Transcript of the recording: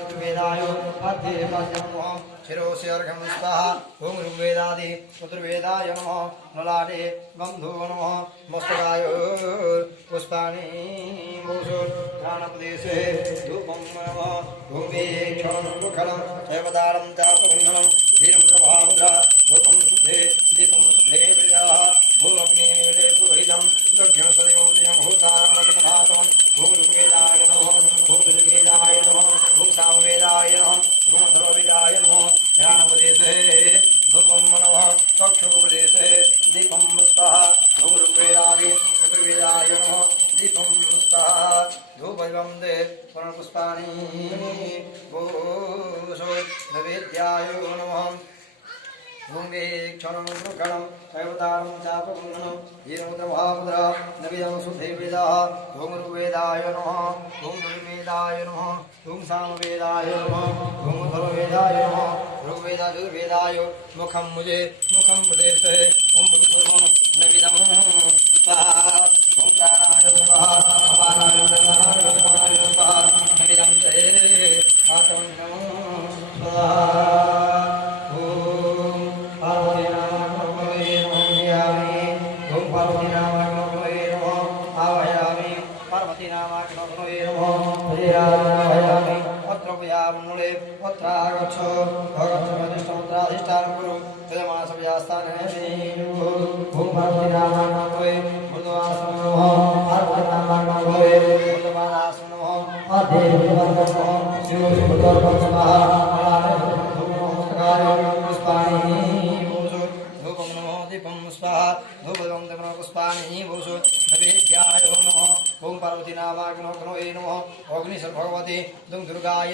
ऋग्वेदाय नमः शिरोसे अर्घं स्वाहा ओम ऋग्वेदादि चतुर्वेदाय नमः ललाटे बन्धो नमः मस्तकाय पुष्पाणि प्राणप्रदेशे धूपं नमः भूमि क्षणं मुखलं देवदारं चापकुण्डलं धीरं प्रभामुद्रा धूपं शुद्धे दीपं शुद्धे प्रियाः भूमग्निमेले पुरोहितं दक्षिणस्वयं भूतामतिमहातं भूम ऋग्वेदाय नमः भूम ऋग्वेदाय नमः भूम सामवेदाय नमः भूम सर्ववेदाय नमः ध्यानप्रदेशे धूपं नमः चक्षुप्रदेशे दीपं स्वाहा भूम ऋग्वेदाय चतुर्वेदाय नमः दीपं स्वाहा धूपं दे पुष्पाणि भूषो नैवेद्याय नमः भूमि क्षणं मुखलं दैवतारं चापकुण्डलं धीरमुद्रभामुद्रा नवीनं शुद्धेवेदाः भूम ऋग्वेदाय नमः भूम ऋग्वेदाय नमः भूम सामवेदाय नमः भूम सर्ववेदाय नमः ऋग्वेदा चतुर्वेदाय मुखं मुझे मुखं प्रदेशे ओम भूर्भुवः नवीनं स्वाहा ओम प्राणाय नमः अपानाय नमः व्यानाय नमः नवीनं जय आत्मं नमः स्वाहा ओम पार्वती नामाग्नो नमः अग्नि भगवती दुर्गाय